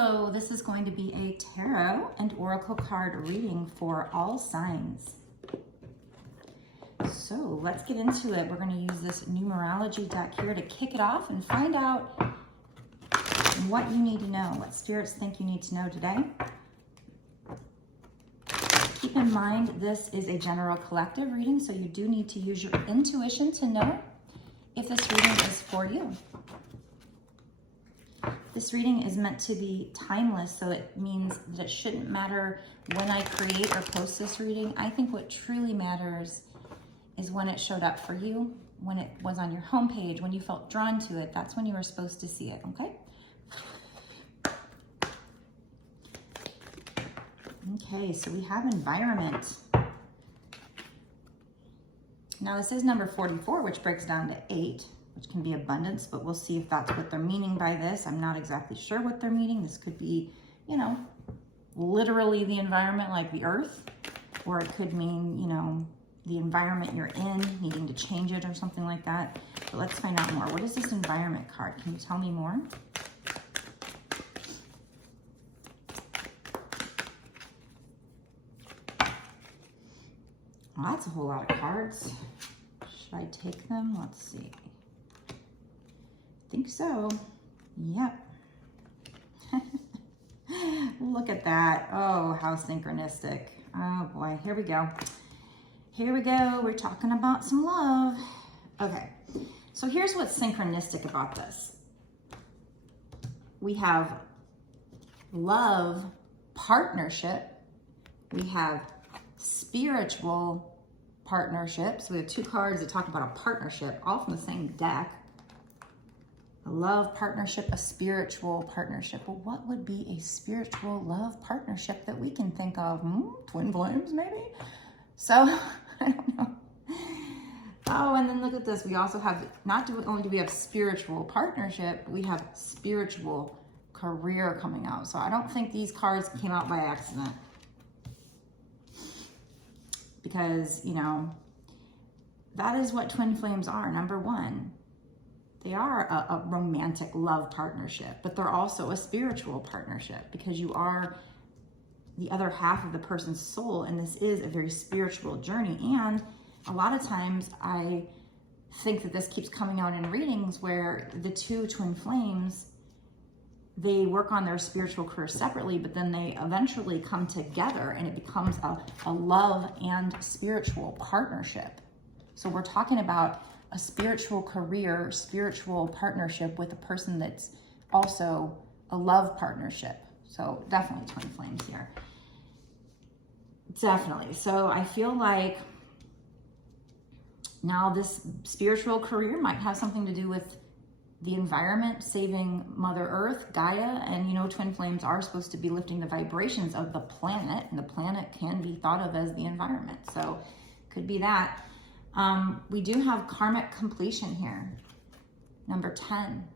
Hello, this is going to be a tarot and oracle card reading for all signs. So let's get into it. We're going to use this numerology deck here to kick it off and find out what you need to know, what spirits think you need to know today. Keep in mind, this is a general collective reading, so you do need to use your intuition to know if this reading is for you. This reading is meant to be timeless, so it means that it shouldn't matter when I create or post this reading. I think what truly matters is when it showed up for you, when it was on your homepage, when you felt drawn to it. That's when you were supposed to see it, okay? Okay, so we have environment. Now this is number 44, which breaks down to 8, which can be abundance, but we'll see if that's what they're meaning by this. I'm not exactly sure what they're meaning. This could be, you know, literally the environment, like the earth, or it could mean, you know, the environment you're in, needing to change it or something like that. But let's find out more. What is this environment card? Can you tell me more? Well, that's a whole lot of cards. Should I take them? Let's see. I think so. Yep. Look at that. Oh, how synchronistic. Oh boy, here we go. Here we go. We're talking about some love. Okay, so here's what's synchronistic about this. We have love, partnership. We have spiritual partnerships. We have 2 cards that talk about a partnership, all from the same deck. A love partnership, a spiritual partnership. Well, what would be a spiritual love partnership that we can think of? Twin flames, maybe? So, I don't know. Oh, and then look at this. We also have, not only do we have spiritual partnership, we have spiritual career coming out. So I don't think these cards came out by accident. Because, you know, that is what twin flames are. Number one, they are a romantic love partnership, but they're also a spiritual partnership because you are the other half of the person's soul, and this is a very spiritual journey. And a lot of times I think that this keeps coming out in readings where the 2 twin flames, they work on their spiritual career separately, but then they eventually come together and it becomes a love and spiritual partnership. So we're talking about a spiritual career, spiritual partnership with a person that's also a love partnership. So definitely twin flames here. Definitely. So I feel like now this spiritual career might have something to do with the environment, saving Mother Earth, Gaia, and you know, twin flames are supposed to be lifting the vibrations of the planet, and the planet can be thought of as the environment. So could be that. We do have karmic completion here, number 10.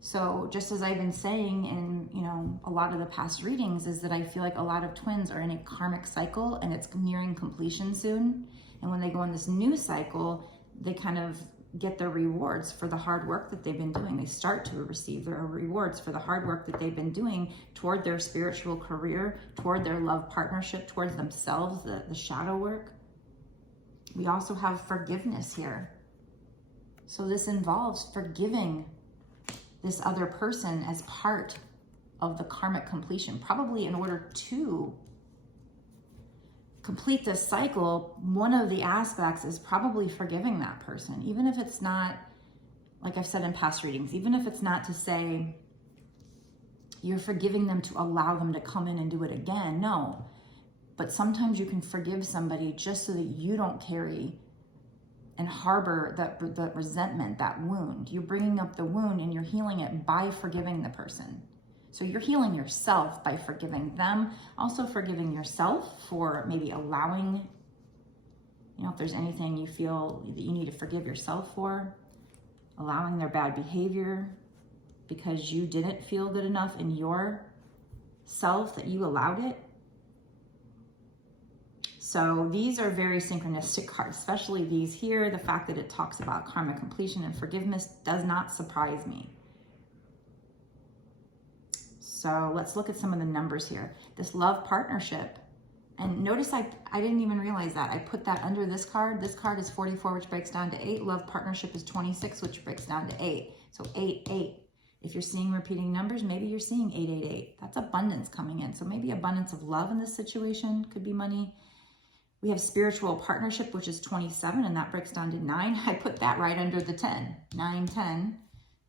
So just as I've been saying in, you know, a lot of the past readings, is that I feel like a lot of twins are in a karmic cycle and it's nearing completion soon. And when they go in this new cycle, they kind of get their rewards for the hard work that they've been doing. They start to receive their rewards for the hard work that they've been doing toward their spiritual career, toward their love partnership, towards themselves, the shadow work. We also have forgiveness here. So this involves forgiving this other person as part of the karmic completion. Probably in order to complete this cycle, one of the aspects is probably forgiving that person. Even if it's not, like I've said in past readings, even if it's not to say you're forgiving them to allow them to come in and do it again. No. But sometimes you can forgive somebody just so that you don't carry and harbor that resentment, that wound. You're bringing up the wound and you're healing it by forgiving the person. So you're healing yourself by forgiving them, also forgiving yourself for maybe allowing, you know, if there's anything you feel that you need to forgive yourself for, allowing their bad behavior because you didn't feel good enough in yourself that you allowed it. So these are very synchronistic cards, especially these here. The fact that it talks about karmic completion and forgiveness does not surprise me. So let's look at some of the numbers here. This love partnership. And notice I didn't even realize that. I put that under this card. This card is 44, which breaks down to 8. Love partnership is 26, which breaks down to 8. So 8, 8. If you're seeing repeating numbers, maybe you're seeing 888. That's abundance coming in. So maybe abundance of love in this situation could be money. We have spiritual partnership, which is 27, and that breaks down to 9. I put that right under the 10. 9, 10.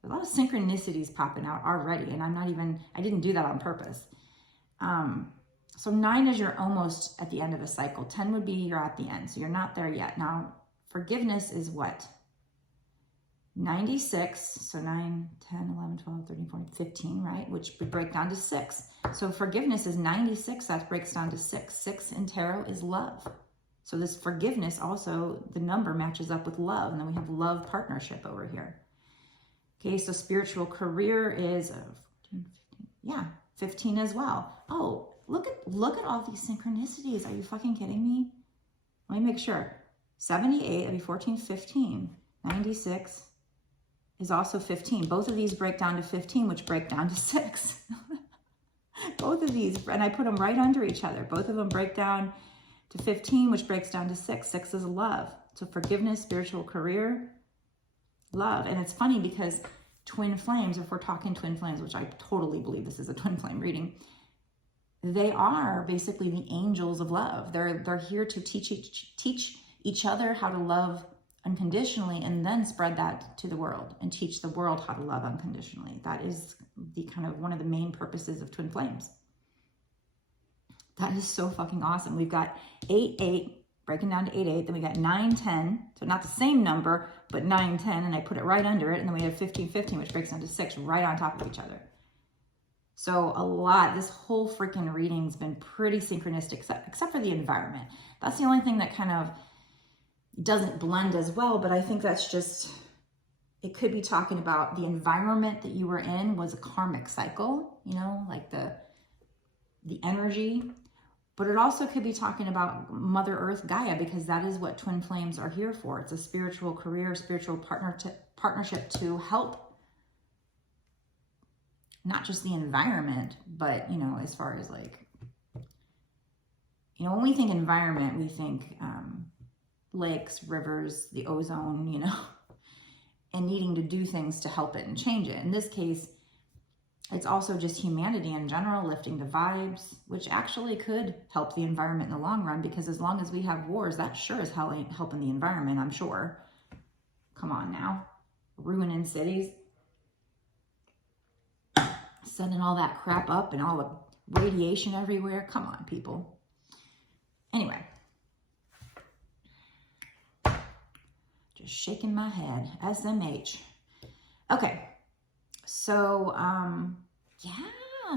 A lot of synchronicities popping out already, and I didn't do that on purpose. So 9 is you're almost at the end of a cycle. 10 would be you're at the end, so you're not there yet. Now, forgiveness is what? 96, so 9, 10, 11, 12, 13, 14, 15, right? Which would break down to 6. So forgiveness is 96, that breaks down to 6. 6 in tarot is love. So this forgiveness also, the number matches up with love, and then we have love partnership over here. Okay, so spiritual career is 14, 15, yeah, 15 as well. Oh, look at all these synchronicities. Are you fucking kidding me? Let me make sure. 78, that'd be 14, 15. 96 is also 15. Both of these break down to 15, which break down to 6. Both of these, and I put them right under each other. Both of them break down to 15, which breaks down to 6. 6 is love. So forgiveness, spiritual career, love. And it's funny because twin flames, if we're talking twin flames, which I totally believe this is a twin flame reading, they are basically the angels of love. They're here to teach each other how to love unconditionally, and then spread that to the world and teach the world how to love unconditionally. That is the kind of one of the main purposes of twin flames. That is so fucking awesome. We've got 8, 8, breaking down to 8, 8. Then we got 9, 10. So not the same number, but 9, 10. And I put it right under it. And then we have 15, 15, which breaks down to 6 right on top of each other. So a lot, this whole freaking reading's been pretty synchronistic, except for the environment. That's the only thing that kind of doesn't blend as well, but I think that's just, it could be talking about the environment that you were in was a karmic cycle, you know, like the energy, but it also could be talking about Mother Earth, Gaia, because that is what twin flames are here for. It's a spiritual career, spiritual partnership to help not just the environment, but, you know, as far as like, you know, when we think environment, we think lakes, rivers, the ozone, you know, and needing to do things to help it and change it. In this case, it's also just humanity in general, lifting the vibes, which actually could help the environment in the long run, because as long as we have wars, that sure as hell ain't helping the environment, I'm sure. Come on now. Ruining cities. Sending all that crap up and all the radiation everywhere. Come on, people. Anyway. Just shaking my head. SMH. Okay. So, yeah.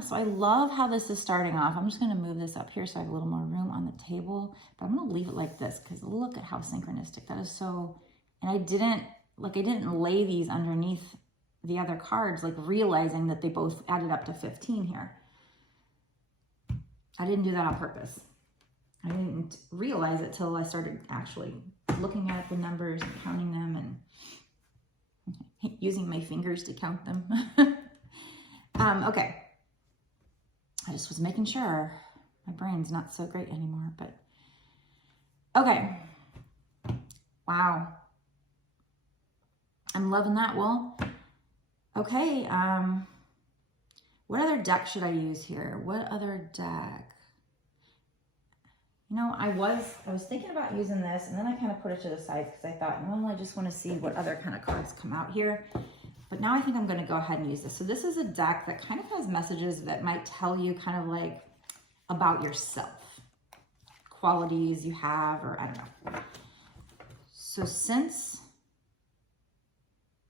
So I love how this is starting off. I'm just going to move this up here so I have a little more room on the table. But I'm going to leave it like this because look at how synchronistic. That is so... And I didn't lay these underneath the other cards, like realizing that they both added up to 15 here. I didn't do that on purpose. I didn't realize it till I started actually looking at the numbers and counting them and using my fingers to count them. Okay. I just was making sure. My brain's not so great anymore, but okay. Wow. I'm loving that. Well, okay. What other deck should I use here? What other deck? You know, I was thinking about using this, and then I kind of put it to the side because I thought, well, I just want to see what other kind of cards come out here. But now I think I'm going to go ahead and use this. So this is a deck that kind of has messages that might tell you kind of like about yourself, qualities you have, or I don't know. So since,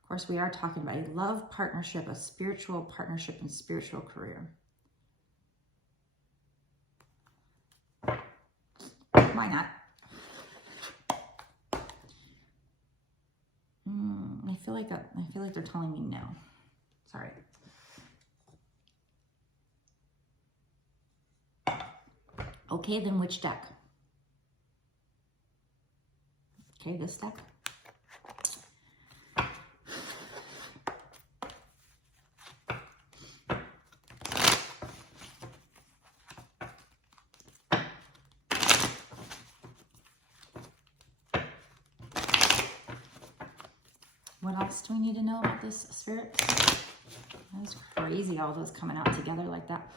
of course, we are talking about a love partnership, a spiritual partnership, and spiritual career. Why not? I feel like they're telling me no. Sorry. Okay, then which deck? Okay, this deck. What else do we need to know about this, Spirit? That's crazy, all those coming out together like that.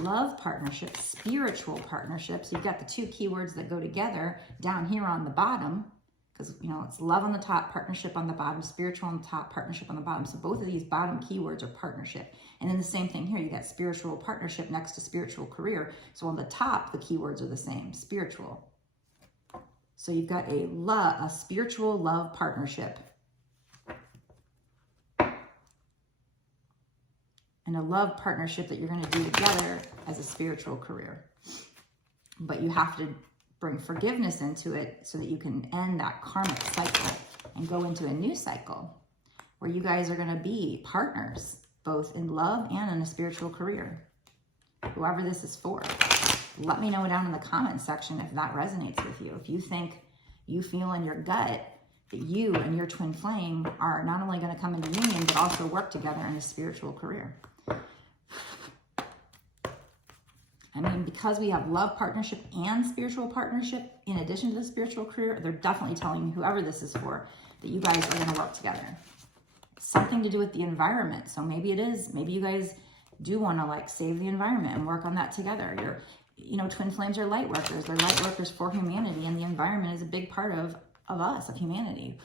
Love partnerships, spiritual partnerships. You've got the two keywords that go together down here on the bottom, because, you know, it's love on the top, partnership on the bottom, spiritual on the top, partnership on the bottom. So both of these bottom keywords are partnership. And then the same thing here, you got spiritual partnership next to spiritual career. So on the top, the keywords are the same, spiritual. So you've got a spiritual love partnership. And a love partnership that you're going to do together as a spiritual career. But you have to bring forgiveness into it so that you can end that karmic cycle and go into a new cycle where you guys are going to be partners, both in love and in a spiritual career. Whoever this is for, let me know down in the comments section if that resonates with you. If you think, you feel in your gut that you and your twin flame are not only going to come into union, but also work together in a spiritual career. I mean, because we have love partnership and spiritual partnership, in addition to the spiritual career, they're definitely telling me, whoever this is for, that you guys are going to work together. Something to do with the environment. So maybe it is, maybe you guys do want to like save the environment and work on that together. You're, you know, twin flames are light workers. They're light workers for humanity, and the environment is a big part of us, of humanity.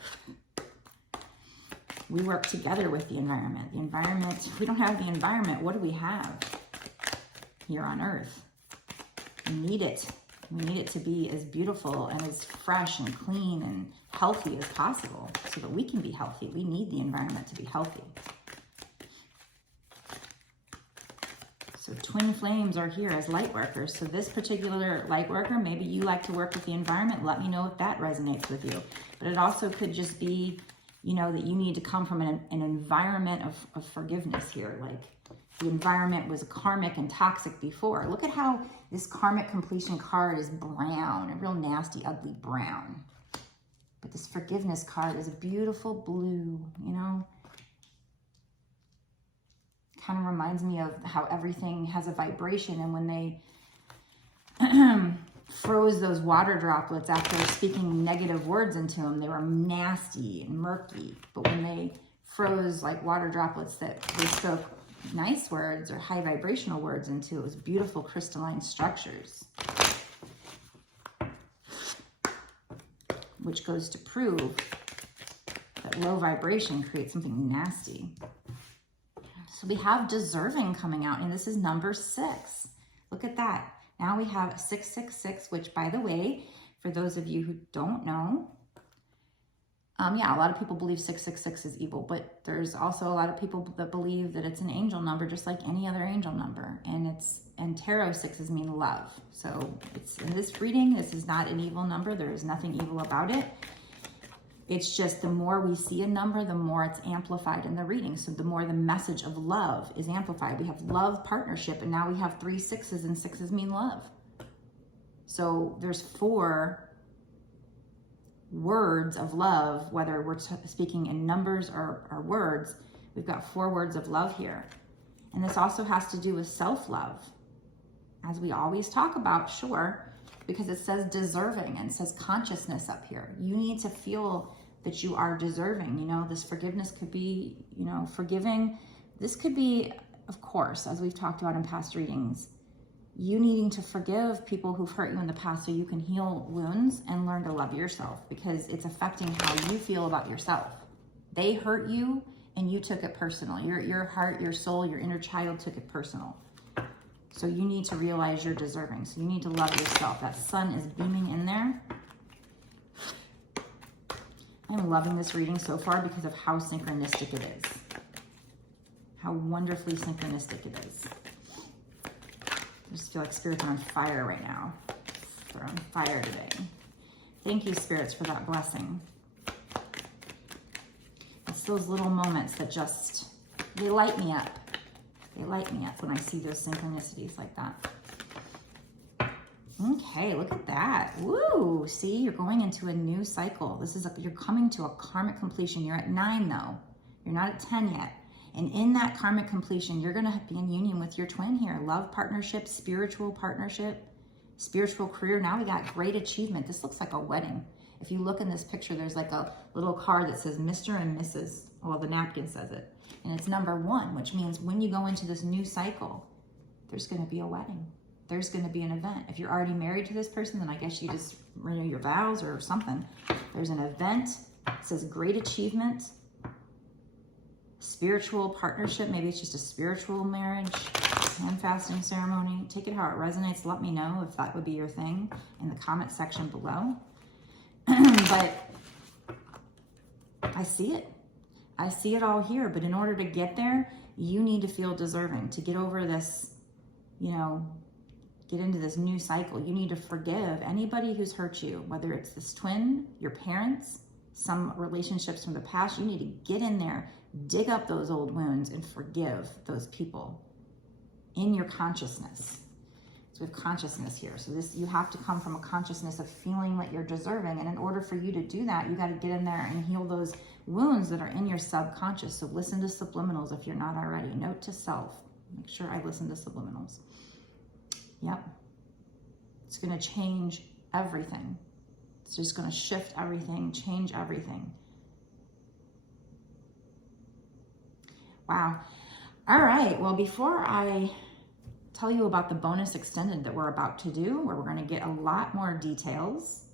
We work together with the environment. The environment, if we don't have the environment, what do we have here on Earth? We need it. We need it to be as beautiful and as fresh and clean and healthy as possible so that we can be healthy. We need the environment to be healthy. So twin flames are here as light workers. So this particular light worker, maybe you like to work with the environment. Let me know if that resonates with you. But it also could just be, you know, that you need to come from an environment of forgiveness here. Like the environment was karmic and toxic before. Look at how this karmic completion card is brown, a real nasty, ugly brown. But this forgiveness card is a beautiful blue, you know. Kind of reminds me of how everything has a vibration, and when they froze those water droplets after speaking negative words into them, they were nasty and murky. But when they froze like water droplets that they spoke nice words or high vibrational words into, it was beautiful crystalline structures. Which goes to prove that low vibration creates something nasty. So we have deserving coming out, and this is number 6. Look at that. Now we have 666, which, by the way, for those of you who don't know, yeah, a lot of people believe 666 is evil, but there's also a lot of people that believe that it's an angel number, just like any other angel number. And tarot 6s mean love. So it's in this reading, this is not an evil number. There is nothing evil about it. It's just the more we see a number, the more it's amplified in the reading. So the more the message of love is amplified. We have love partnership, and now we have 3 6s, and 6s mean love. So there's 4 words of love, whether we're speaking in numbers or words. We've got 4 words of love here. And this also has to do with self-love. As we always talk about, sure, because it says deserving and it says consciousness up here. You need to feel that you are deserving. You know, this forgiveness could be, you know, forgiving. This could be, of course, as we've talked about in past readings, you needing to forgive people who've hurt you in the past so you can heal wounds and learn to love yourself, because it's affecting how you feel about yourself. They hurt you and you took it personal. Your heart, your soul, your inner child took it personal. So you need to realize you're deserving. So you need to love yourself. That sun is beaming in there. I'm loving this reading so far because of how synchronistic it is. How wonderfully synchronistic it is. I just feel like spirits are on fire right now. They're on fire today. Thank you, spirits, for that blessing. It's those little moments that just, they light me up. They light me up when I see those synchronicities like that. Okay, look at that. Woo! See, you're going into a new cycle. You're coming to a karmic completion. You're at 9 though. You're not at 10 yet. And in that karmic completion, you're going to be in union with your twin here. Love partnership, spiritual career. Now we got great achievement. This looks like a wedding. If you look in this picture, there's like a little card that says Mr. and Mrs. Well, the napkin says it. And it's number 1, which means when you go into this new cycle, there's going to be a wedding. There's going to be an event. If you're already married to this person, then I guess you just renew your vows or something. There's an event. It says great achievement, spiritual partnership. Maybe it's just a spiritual marriage, hand fasting ceremony. Take it how it resonates. Let me know if that would be your thing in the comment section below. But I see it. I see it all here. But in order to get there, you need to feel deserving. To get over this, you know, get into this new cycle, you need to forgive anybody who's hurt you, whether it's this twin, your parents, some relationships from the past. You need to get in there, dig up those old wounds and forgive those people in your consciousness. So we have consciousness here. So this, you have to come from a consciousness of feeling that you're deserving. And in order for you to do that, you got to get in there and heal those wounds that are in your subconscious. So listen to subliminals if you're not already. Note to self. Make sure I listen to subliminals. Yep. It's going to change everything. It's just going to shift everything, change everything. Wow. All right. Well, before I tell you about the bonus extended that we're about to do, where we're going to get a lot more details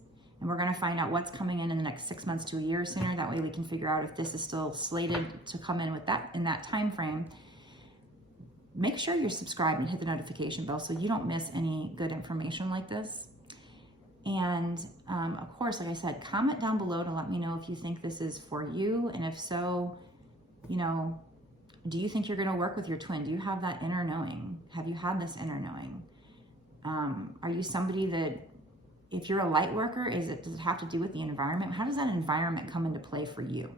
and we're going to find out what's coming in the next 6 months to a year sooner. That way we can figure out if this is still slated to come in with that in that time frame. Make sure you're subscribed and hit the notification bell so you don't miss any good information like this. And of course, like I said, comment down below to let me know if you think this is for you. And if so, you know, do you think you're going to work with your twin? Do you have that inner knowing? Have you had this inner knowing? Are you somebody that, if you're a light worker, does it have to do with the environment? How does that environment come into play for you?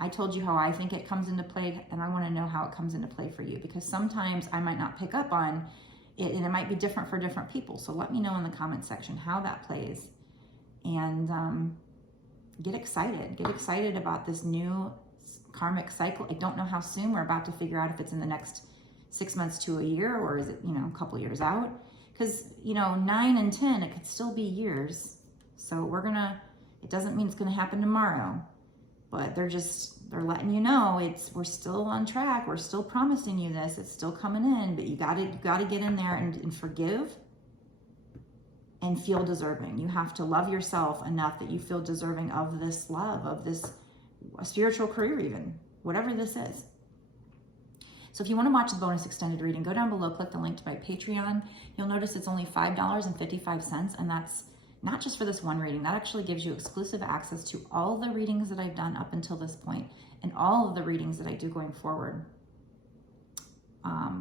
I told you how I think it comes into play, and I want to know how it comes into play for you, because sometimes I might not pick up on it, and it might be different for different people. So let me know in the comment section how that plays, and get excited. Get excited about this new karmic cycle. I don't know how soon. We're about to figure out if it's in the next 6 months to a year, or is it, you know, a couple years out? Because, you know, 9 and 10, it could still be years. So it doesn't mean it's gonna happen tomorrow, but they're letting you know we're still on track. We're still promising you this. It's still coming in, but you gotta get in there and forgive and feel deserving. You have to love yourself enough that you feel deserving of this love, of this spiritual career, even whatever this is. So if you want to watch the bonus extended reading, go down below, click the link to my Patreon. You'll notice it's only $5.55, and that's not just for this one reading. That actually gives you exclusive access to all the readings that I've done up until this point, and all of the readings that I do going forward,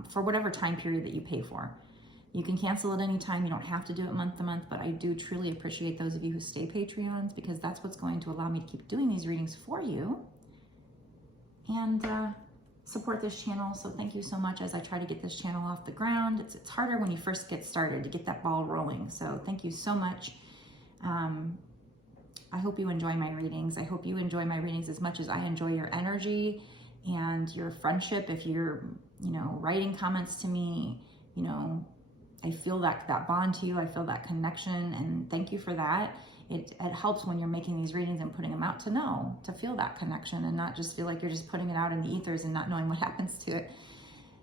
for whatever time period that you pay for. You can cancel at any time. You don't have to do it month to month, but I do truly appreciate those of you who stay Patreons, because that's what's going to allow me to keep doing these readings for you and support this channel. So thank you so much as I try to get this channel off the ground. It's harder when you first get started to get that ball rolling. So thank you so much. I hope you enjoy my readings. I hope you enjoy my readings as much as I enjoy your energy and your friendship. If you're, you know, writing comments to me, you know, I feel that bond to you. I feel that connection, and thank you for that. It helps when you're making these readings and putting them out to feel that connection and not just feel like you're just putting it out in the ethers and not knowing what happens to it.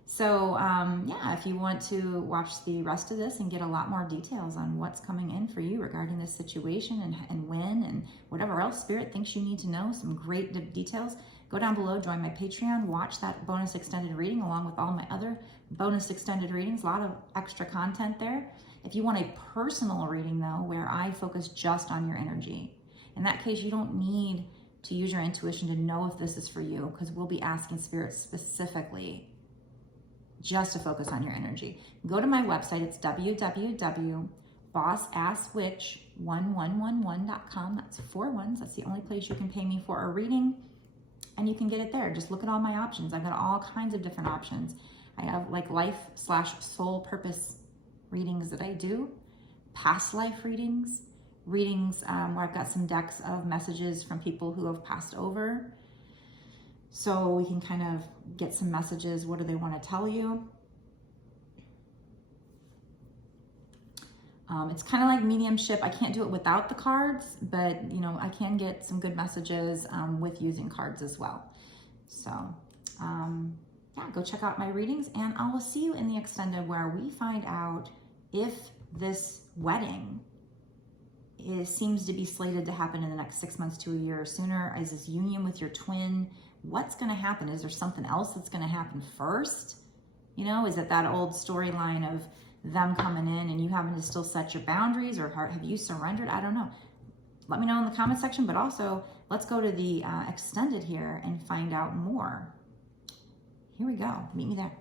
So yeah, if you want to watch the rest of this and get a lot more details on what's coming in for you regarding this situation and when and whatever else Spirit thinks you need to know, some great details, go down below, join my Patreon, watch that bonus extended reading along with all my other bonus extended readings, a lot of extra content there. If you want a personal reading though, where I focus just on your energy, in that case, you don't need to use your intuition to know if this is for you, because we'll be asking Spirit specifically just to focus on your energy. Go to my website. It's www.bossasswitch1111.com. That's 4 1s. That's the only place you can pay me for a reading, and you can get it there. Just look at all my options. I've got all kinds of different options. I have like life/soul purpose readings that I do, past life readings, where I've got some decks of messages from people who have passed over. So we can kind of get some messages. What do they want to tell you? It's kind of like mediumship. I can't do it without the cards, but you know, I can get some good messages with using cards as well. So yeah, go check out my readings, and I will see you in the extended, where we find out if this wedding seems to be slated to happen in the next 6 months to a year or sooner. Is this union with your twin? What's going to happen? Is there something else that's going to happen first? You know, is it that old storyline of them coming in and you having to still set your boundaries, or have you surrendered? I don't know. Let me know in the comment section, but also let's go to the extended here and find out more. Here we go. Meet me there.